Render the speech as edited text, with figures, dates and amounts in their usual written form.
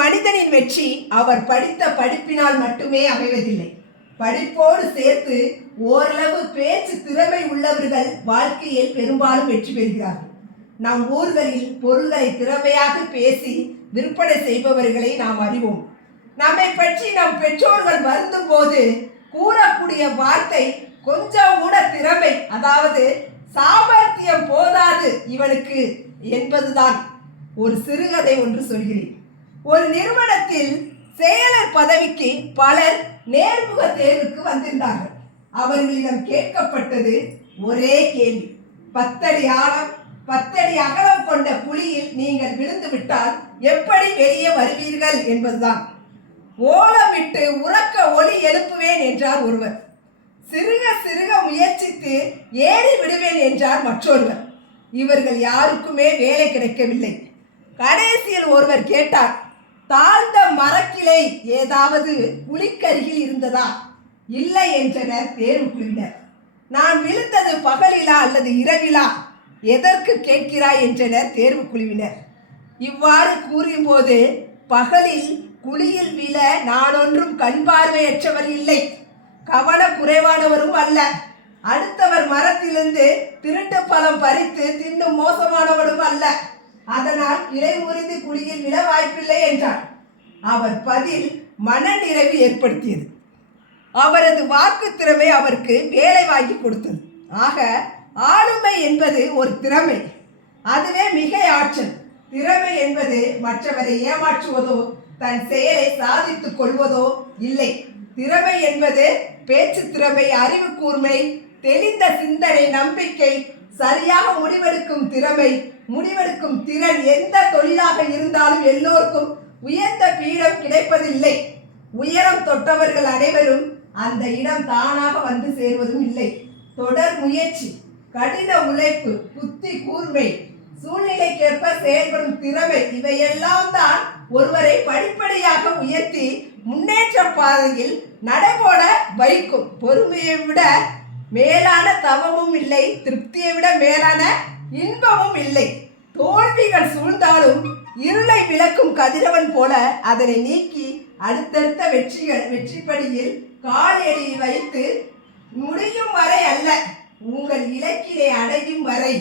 மனிதனின் வெற்றி அவர் படித்த படிப்பினால் மட்டுமே அமைவதில்லை. படிப்போடு சேர்த்து ஓரளவு பேச்சு திறமை உள்ளவர்கள் வாழ்க்கையில் பெரும்பாலும் வெற்றி பெறுகிறார்கள். நம் ஊர்களில் பொருள்களை திறமையாக பேசி விற்பனை செய்பவர்களை நாம் அறிவோம். நம்மை பற்றி நம் பெற்றோர்கள் வருந்தும் போது கூறக்கூடிய வார்த்தை கொஞ்சம் கூட திறமை, அதாவது சாமர்த்தியம் போதாது இவனுக்கு என்பதுதான். ஒரு சிறுகதை ஒன்று சொல்கிறேன். ஒரு நிறுவனத்தில் செயலர் பதவிக்கு பலர் நேர்முக தேர்வுக்கு வந்திருந்தார்கள். அவர்களிடம் கேட்கப்பட்டது ஒரே கேள்வி: 10 அடி ஆழம் 10 அடி அகலம் கொண்ட குழியில் நீங்கள் விழுந்து விட்டால் எப்படி வெளியே வருவீர்கள் என்பதுதான். ஓலமிட்டு உறக்க ஒலி எழுப்புவேன் என்றார் ஒருவர். சிறுக சிறுக முயற்சித்து ஏறி விடுவேன் என்றார் மற்றொருவர். இவர்கள் யாருக்குமே வேலை கிடைக்கவில்லை. கடைசியில் ஒருவர் கேட்டார், தாழ்ந்த மரக்கிளை ஏதாவது குழிக்கருகில் இருந்ததா? இல்லை என்றனர் தேர்வுக்குழுவினர். நான் விழுந்தது பகலிலா அல்லது இரவிலா? எதற்கு கேட்கிறாய் என்றனர் தேர்வுக்குழுவினர். இவ்வாறு கூறும்போது, பகலில் குழியில் விழ நான் ஒன்றும் கண் பார்வையற்றவர் இல்லை, கவன குறைவானவரும் அல்ல, அடுத்தவர் மரத்திலிருந்து திருட்டு பழம் பறித்து தின்னும் மோசமானவரும் அல்ல, அதனால் இலை முறிந்து குழியில் விழ வாய்ப்பில்லை என்றார். அவர் பதில் மனநிறைவு ஏற்படுத்தியது. அவரது வாக்கு திறமை அவருக்கு வேலை வாங்கி கொடுத்தது. ஆக ஆளுமை என்பது ஒரு திறமை, அதுவே மிகை ஆற்றல். திறமை என்பது மற்றவரை ஏமாற்றுவதோ தன் செயலை சாதித்துக் கொள்வதோ இல்லை. திறமை என்பது பேச்சு திறமை, அறிவு கூர்மை, தெளிந்த சிந்தனை, நம்பிக்கை, சரியாக முடிவெடுக்கும் திறமை, முடிவெடுக்கும் திறன். எந்த தொழிலாக இருந்தாலும் எல்லோருக்கும் உயர்ந்த பீடம் கிடைப்பதில்லை. உயரம் தொட்டவர்கள் அனைவரும் அந்த இடம் தானாக வந்து சேர்வதும் இல்லை. தொடர் முயற்சி, கடின உழைப்பு, புத்தி கூர்மை, சூழ்நிலைக்கேற்ப செயல்படும் திறமை, இவையெல்லாம் தான் ஒருவரை படிப்படியாக உயர்த்தி முன்னேற்ற பாதையில் நடைபோட வைக்கும். பொறுமையை விட மேலான தவமும் இல்லை, திருப்தியை விட மேலான இன்பமும் இல்லை. தோல்விகள் சூழ்ந்தாலும் இருளை விளக்கும் கதிரவன் போல அதனை நீக்கி அடுத்தடுத்த வெற்றிப்படியில் காலடி வைத்து முடியும் வரை அல்ல, உங்கள் இலக்கினை அடையும் வரை